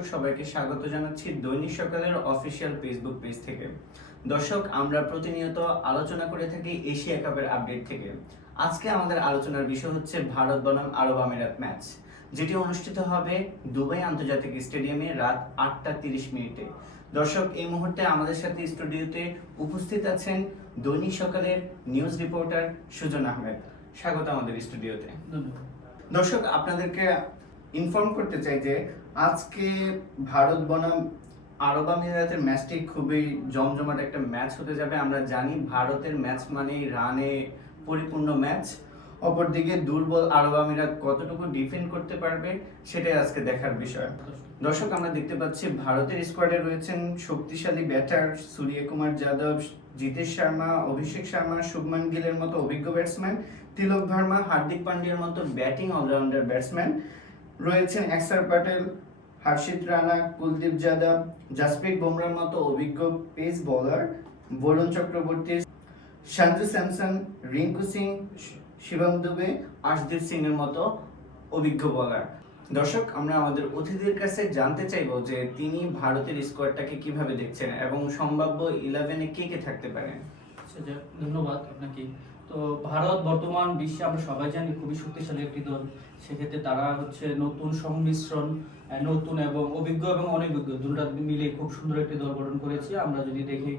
দর্শক সবাইকে স্বাগত জানাচ্ছি দৈনিক সকালের অফিসিয়াল ফেসবুক পেজ থেকে। দর্শক আমরা প্রতিনিয়ত আলোচনা করে থাকি এশিয়া কাপের আপডেট থেকে। আজকে আমাদের আলোচনার বিষয় হচ্ছে ভারত বনাম আরব আমিরাত ম্যাচ যেটি অনুষ্ঠিত হবে দুবাই আন্তর্জাতিক স্টেডিয়ামে রাত আটটা তিরিশ মিনিটে। দর্শক এই মুহূর্তে আমাদের সাথে স্টুডিওতে উপস্থিত আছেন দৈনিক সকালের নিউজ রিপোর্টার সুজন আহমেদ। স্বাগত আমাদের স্টুডিওতে। ধন্যবাদ। দর্শক আপনাদেরকে ইনফর্ম করতে চাই যে আজকে ভারত বনাম আরব আমিরাতের ম্যাচটি খুবই জমজমাট একটা ম্যাচ হতে যাবে। আমরা জানি ভারতের ম্যাচ মানেই রানে পরিপূর্ণ ম্যাচ অপরদিকে দুর্বল আরব আমিরাত কতটুকু ডিফেন্ড করতে পারবে, সেটাই আজকে দেখার বিষয়। দর্শক, আমরা দেখতে পাচ্ছি ভারতের স্কোয়াডে রয়েছেন শক্তিশালী ব্যাটার সূর্য কুমার যাদব, জিতেশ শর্মা, অভিষেক শর্মা, শুভমান গিলের মতো অভিজ্ঞ ব্যাটসম্যান তিলক ভার্মা, হার্দিক পান্ডিয়ার মতো ব্যাটিং অলরাউন্ডার ব্যাটসম্যান রয়েছেন অ্যাক্সার প্যাটেল, হর্ষিত রানা, কুলদীপ যাদব, জাসপ্রীত বুমরার মতো অভিজ্ঞ পেস বোলার, বরুণ চক্রবর্তী, সঞ্জু স্যামসন, রিঙ্কু সিং, শিবম দুবে, আশদীপ সিং এর মতো অভিজ্ঞ বোলার। দর্শক, আমরা আমাদের অতিথির কাছে জানতে চাইব যে তিনি ভারতের স্কোয়াডটাকে কীভাবে দেখছেন এবং সম্ভাব্য ইলেভেনে কে কে থাকতে পারেন? ধন্যবাদ আপনাকে। তো ভারত, বর্তমান বিশ্বে আমরা সবাই জানি খুবই শক্তিশালী একটি দল। সেক্ষেত্রে তারা হচ্ছে নতুন সংমিশ্রণ নতুন এবং অভিজ্ঞ এবং অনভিজ্ঞ দুটা মিলে খুব সুন্দর একটি দল গঠন করেছে। আমরা যদি দেখি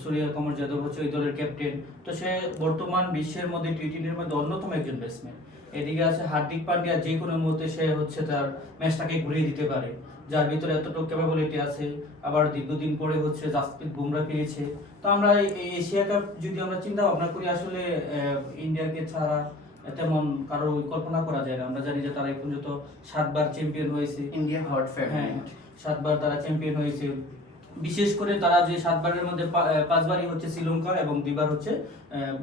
সূর্য কুমার যাদব হচ্ছে ওই দলের ক্যাপ্টেন তো সে বর্তমান বিশ্বের মধ্যে টি টোয়েন্টির মধ্যে অন্যতম একজন ব্যাটসম্যান এদিকে আছে হার্দিক পান্ডিয়া যে কোনো মুহূর্তে সে হচ্ছে তার ম্যাচটাকে ঘুরিয়ে দিতে পারে। যার ভিতরে এতটুকু ক্যাপাবিলিটি আছে আবার দীর্ঘদিন পরে হচ্ছে জাসপ্রীত বুমরা পেয়েছে। তো আমরা এই এশিয়া কাপ যদি আমরা চিন্তা ভাবনা করি আসলে ইন্ডিয়াকে ছাড়া তেমন কারও কল্পনা করা যায় না। আমরা জানি যে তারা এখন পর্যন্ত সাতবার চ্যাম্পিয়ন হয়েছে। ইন্ডিয়া হট হ্যাঁ সাতবার তারা চ্যাম্পিয়ন হয়েছে। বিশেষ করে তারা যে সাতবারের মধ্যে পাঁচবারই হচ্ছে শ্রীলঙ্কা এবং দুইবার হচ্ছে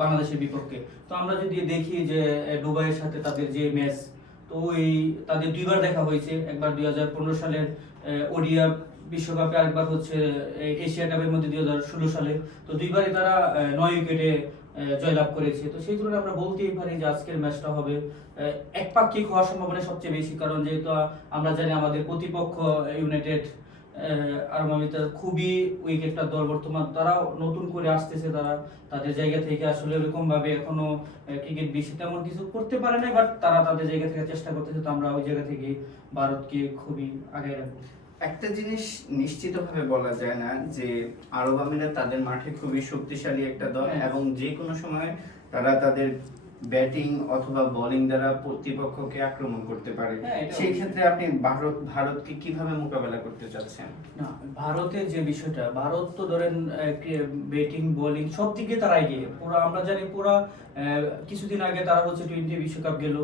বাংলাদেশের বিপক্ষে। তো আমরা যদি দেখি যে দুবাইয়ের সাথে তাদের যে ম্যাচ তো এই তাদের দুইবার দেখা হয়েছে। একবার দুই হাজার পনেরো সালের ওডিয়া বিশ্বকাপে, আরেকবার হচ্ছে এশিয়া কাপের মধ্যে দুই ষোলো সালে। তো দুইবারই তারা নয় উইকেটে জয়লাভ করেছে। তো সেই তুলনায় আমরা বলতেই পারি যে আজকের ম্যাচটা হবে একপাক্ষিক হওয়ার সম্ভাবনা সবচেয়ে বেশি। কারণ যেহেতু আমরা জানি আমাদের প্রতিপক্ষ ইউনাইটেড আরমামিতা খুবই উইক একটা দল। বর্তমান তারাও নতুন করে আসতেছে তারা। তাদের জায়গা থেকে আসলে ওরকম ভাবে এখনও ক্রিকেট বিশ্বে তেমন কিছু করতে পারে না বাট তারা তাদের জায়গা থেকে চেষ্টা করতেছে। তো আমরা ওই জায়গা থেকে ভারতকে খুবই আগে রাখব। একটা জিনিস নিশ্চিতভাবে বলা যায় না যে আরব আমিরাত তাদের মাঠে খুবই শক্তিশালী একটা দল হ্যাঁ। এবং যে কোনো সময় তারা তাদের ব্যাটিং অথবা বোলিং দ্বারা প্রতিপক্ষকে আক্রমণ করতে পারে। হ্যাঁ, সেই ক্ষেত্রে আপনি ভারত ভারতকে কীভাবে মোকাবেলা করতে চাচ্ছেন? না ভারতের যে বিষয়টা ভারত তো ধরেন ব্যাটিং বোলিং সব দিকে তারা এগিয়ে। পুরো আমরা জানি পুরো কিছুদিন আগে তারা হচ্ছে টোয়েন্টি বিশ্বকাপ গেল।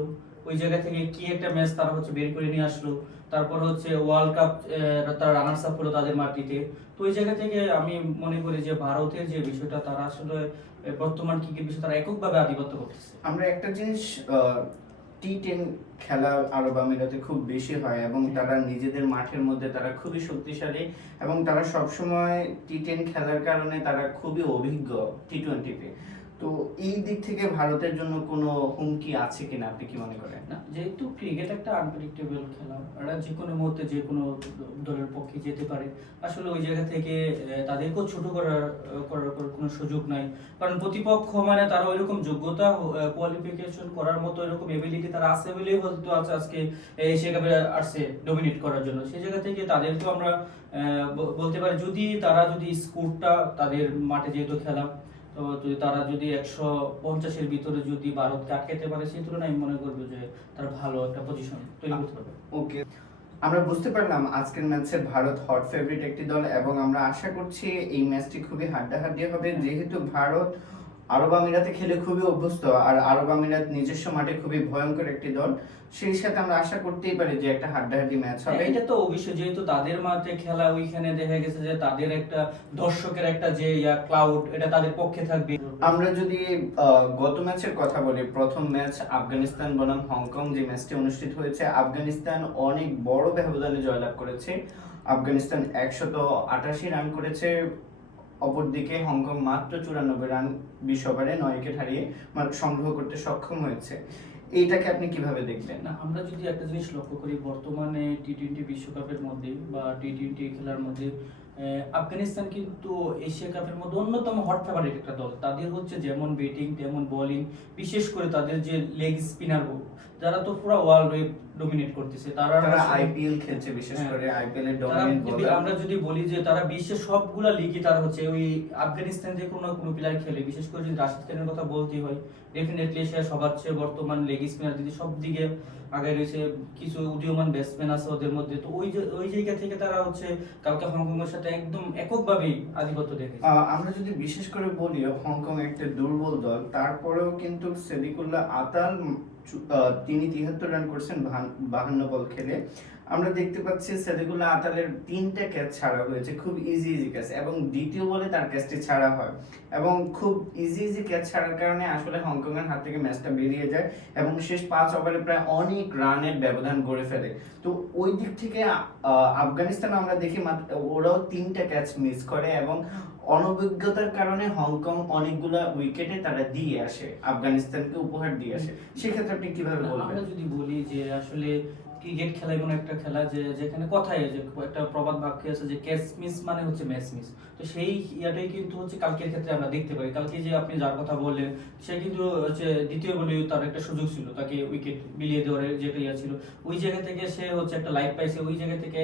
ওই জায়গা থেকে কি একটা ম্যাচ তারা হচ্ছে বের করে নিয়ে আসলো। তারপর হচ্ছে ওয়ার্ল্ড কাপ তারা রানার্স আপ হলো তাদের মাটিতে। তো ওই জায়গা থেকে আমি মনে করি যে ভারতের যে বিষয়টা তারা আসলে বর্তমান ক্রিকেট বিষয় তারা এককভাবে আধিপত্য করতেছে। আমরা একটা জিনিস টি টেন খেলা আরব আমিরাতে খুব বেশি হয় এবং তারা নিজেদের মাঠের মধ্যে তারা খুবই শক্তিশালী এবং তারা সবসময় টি টেন খেলার কারণে তারা খুবই অভিজ্ঞ টি টোয়েন্টিতে তো এই দিক থেকে ভারতের জন্য কোনো হুমকি আছে কিনা আপনি কি মনে করেন? না, যেহেতু ক্রিকেট একটা আনপ্রেডিক্টেবল খেলা, ওরা যে কোনো মুহূর্তে যে কোনো দলের পক্ষে যেতে পারে। আসলে ওই জায়গা থেকে তাদেরকেও ছোট করার করার কোনো সুযোগ নাই। কারণ প্রতিপক্ষ মানে তারা ওইরকম যোগ্যতা কোয়ালিফিকেশন করার মতো এরকম এবিলিটি তারা আছে বলেই হয়তো আছে আজকে এশিয়া কাপে আসছে ডমিনেট করার জন্য। সেই জায়গা থেকে তাদেরকেও আমরা বলতে পারি যদি তারা যদি স্কোরটা তাদের মাঠে যেহেতু খেলা তো যদি তারা যদি একশো পঞ্চাশের ভিতরে যদি ভারতকে আটকাতে পারে, সেই তুলনায় মনে করব যে তারা ভালো একটা পজিশন তৈরি করতে পারবে। ওকে। আমরা বুঝতে পারলাম আজকের ম্যাচে ভারত হট ফেভারিট একটি দল এবং আমরা আশা করছি এই ম্যাচটি খুবই হাড্ডাহাড্ডি হবে। যেহেতু ভারত আরব আমিরাতে খেলে খুবই অভ্যস্ত আর আরব আমিরাত নিজস্ব মাঠে খুবই ভয়ঙ্কর একটি দল। সেই সাথে আমরা আশা করতেই পারি যে একটা হাড্ডাহাড্ডি ম্যাচ হবে। হ্যাঁ, এটা তো অবশ্যই যেহেতু তাদের মাঠে খেলা ওইখানে দেখা গেছে যে তাদের একটা দর্শকের একটা যে ইয়া ক্লাউড এটা তাদের পক্ষে থাকবে। আমরা যদি গত ম্যাচের কথা বলি প্রথম ম্যাচ আফগানিস্তান বনাম হংকং যে ম্যাচটি অনুষ্ঠিত হয়েছে আফগানিস্তান অনেক বড় ব্যবধানে জয়লাভ করেছে। আফগানিস্তান একশত আটাশি রান করেছে অপরদিকে হংকং মাত্র চুরানব্বই রান বিশ নয় উইকেট হারিয়ে সংগ্রহ করতে সক্ষম হয়েছে। এইটাকে আপনি কীভাবে দেখবেন না, আমরা যদি একটা জিনিস লক্ষ্য করি, বর্তমানে টি টোয়েন্টি বিশ্বকাপের মধ্যে বা টি টোয়েন্টি খেলার মধ্যে আফগানিস্তান কিন্তু এশিয়া কাপের মধ্যে অন্যতম হট ফেভারিট একটা দল। তাদের হচ্ছে যেমন ব্যাটিং তেমন বোলিং বিশেষ করে তাদের যে লেগ স্পিনার যারা তো পুরো ওয়ার্ল্ড ডোমিনেট করতেছে তারা আইপিএল খেলছে বিশেষ হ্যাঁ। করে আইপিএল এর ডমিনেন্ট আমরা যদি বলি যে তারা বিশ্বের সবগুলা লিগই তারা হচ্ছে ওই আফগানিস্তান যে কোনো কোনো প্লেয়ার খেলে বিশেষ করে যদি রাশিদ খানের কথা বলতে হয় ডেফিনেটলি সে সবার চেয়ে বর্তমান লেগ স্পিনার দিকে সব দিকে আগে রয়েছে কিছু উদীয়মান ব্যাটসম্যান আছে ওদের মধ্যে তো ওই যে ওই জায়গা থেকে তারা হচ্ছে কালকে হংকং এর সাথে একদম এককভাবেই আধিপত্য দেখে আমরা যদি বিশেষ করে বলি হংকং একটা দুর্বল দল তারপরেও কিন্তু সেদিকুল্লাহ আতাল তিনি তিহাত্তর রান করছেন বাহান্ন বল খেলে। আমরা দেখতে পাচ্ছি সেদিকুল্লাহ আতালের তিনটা ক্যাচ ছাড়া হয়েছে খুব ইজি ইজি ক্যাচ এবং দ্বিতীয় বলে তার ক্যাচটি ছাড়া হয়। এবং খুব ইজি ইজি ক্যাচ ছাড়ার কারণে আসলে হংকং এর হাত থেকে ম্যাচটা বেরিয়ে যায় এবং শেষ পাঁচ ওভারে প্রায় অনেক রানের ব্যবধান গড়ে ফেলে। তো ওই দিক থেকে আফগানিস্তান আমরা দেখি ওরাও তিনটা ক্যাচ মিস করে এবং অনভিজ্ঞতার কারণে হংকং অনেকগুলা উইকেটে তারা দিয়ে আসে আফগানিস্তানকে উপহার দিয়ে আসে। সেক্ষেত্রে আপনি কীভাবে বলবেন? আমরা যদি বলি যে আসলে ক্রিকেট খেলা এমন একটা খেলা যে, যেখানে কথায় যে একটা প্রবাদ বাক্য আছে যে ক্যাচ মিস মানে হচ্ছে ম্যাচ মিস তো সেই ইয়াটাই কিন্তু হচ্ছে কালকের ক্ষেত্রে আমরা দেখতে পাই। কালকে যে আপনি যার কথা বললেন, সে কিন্তু হচ্ছে দ্বিতীয় বলে তার একটা সুযোগ ছিল, তাকে উইকেট বিলিয়ে দেওয়ার যেটা ইয়া ছিল। ওই জায়গা থেকে সে হচ্ছে একটা লাইফ পাইছে, ওই জায়গা থেকে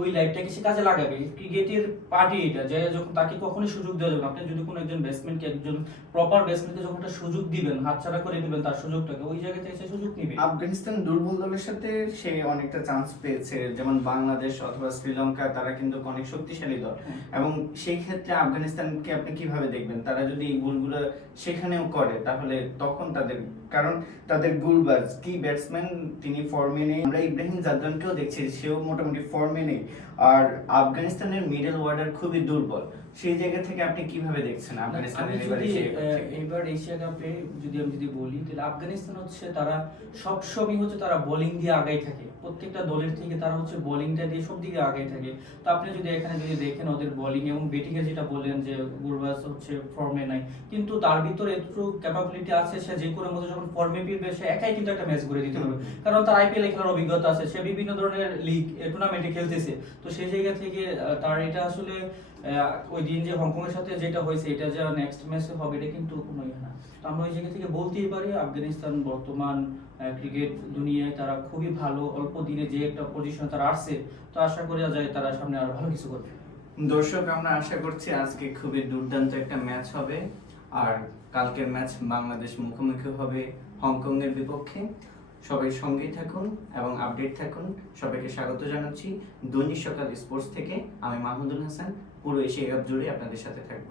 ওই লাইফটাকে সে কাজে লাগাবে। ক্রিকেটের পার্টি এটা যে যখন তাকে কখনোই সুযোগ দেওয়া যাবে আপনি যদি কোনো একজন ব্যাটসম্যানকে একজন প্রপার ব্যাটসম্যানকে যখন একটা সুযোগ দিবেন হাতছাড়া করে দিবেন তার সুযোগটাকে ওই জায়গা থেকে সে সুযোগ নিবে। আফগানিস্তান দুর্বল দলের সাথে সে অনেকটা চান্স পেয়েছে। যেমন বাংলাদেশ অথবা শ্রীলঙ্কা তারা কিন্তু অনেক শক্তিশালী দল। এবং সেই ক্ষেত্রে আফগানিস্তানকে আপনি কীভাবে দেখবেন? তারা যদি এই ভুলগুলো সেখানেও করে তাহলে তখন তাদের কারণ তাদের গুলবাজ কি ব্যাটসম্যান তিনি ফর্মে নেই। আমরা ইব্রাহিম জাদরানকেও দেখছি সেও মোটামুটি ফর্মে নেই। আর আফগানিস্তানের মিডল ওয়ার্ডার খুবই দুর্বল। সেই জায়গা থেকে আপনি কীভাবে দেখছেন আফগানিস্তানের এবার এশিয়া কাপ যদি আমি যদি বলি তাহলে আফগানিস্তান হচ্ছে তারা সবসময় হচ্ছে তারা বোলিং দিয়ে আগাই থাকে। প্রত্যেকটা দলের থেকে তারা হচ্ছে বোলিংটা দিয়ে সব দিকে আগাই থাকে। তো আপনি যদি এখানে যদি দেখেন ওদের বোলিং এবং ব্যাটিং এ যেটা বললেন যে গুরবাস হচ্ছে ফর্মে নাই কিন্তু তার ভিতরে এতটুকু ক্যাপাবিলিটি আছে সে যে কোনো মতো যখন ফর্মে ফিরবে সে একাই কিন্তু একটা ম্যাচ দিতে পারবে কারণ তার খেলার অভিজ্ঞতা আছে, সে বিভিন্ন ধরনের লিগ টুর্নামেন্টে খেলতেছে। তো সেই জায়গা থেকে তার এটা আসলে ওই দিন যে হংকং এর সাথে যেটা হয়েছে, এটা যে নেক্সট ম্যাচে হবে, এটা কিন্তু কোনো ইয়ে না। তো আমরা ওই জায়গা থেকে বলতেই পারি, আফগানিস্তান বর্তমান ক্রিকেট দুনিয়ায় তারা খুবই ভালো, অল্প দিনে যে একটা পজিশন তারা আসছে, তো আশা করা যায় তারা সামনে আরও ভালো কিছু করবে দর্শক, আমরা আশা করছি আজকে খুবই দুর্দান্ত একটা ম্যাচ হবে। আর কালকের ম্যাচ বাংলাদেশ মুখোমুখি হবে হংকং এর বিপক্ষে। সবাই সঙ্গেই থাকুন এবং আপডেট থাকুন। সবাইকে স্বাগত জানাচ্ছি দৈনিক সকাল স্পোর্টস থেকে। আমি মাহমুদুল হাসান, পুরো এশিয়া কাপ জুড়ে আপনাদের সাথে থাকব।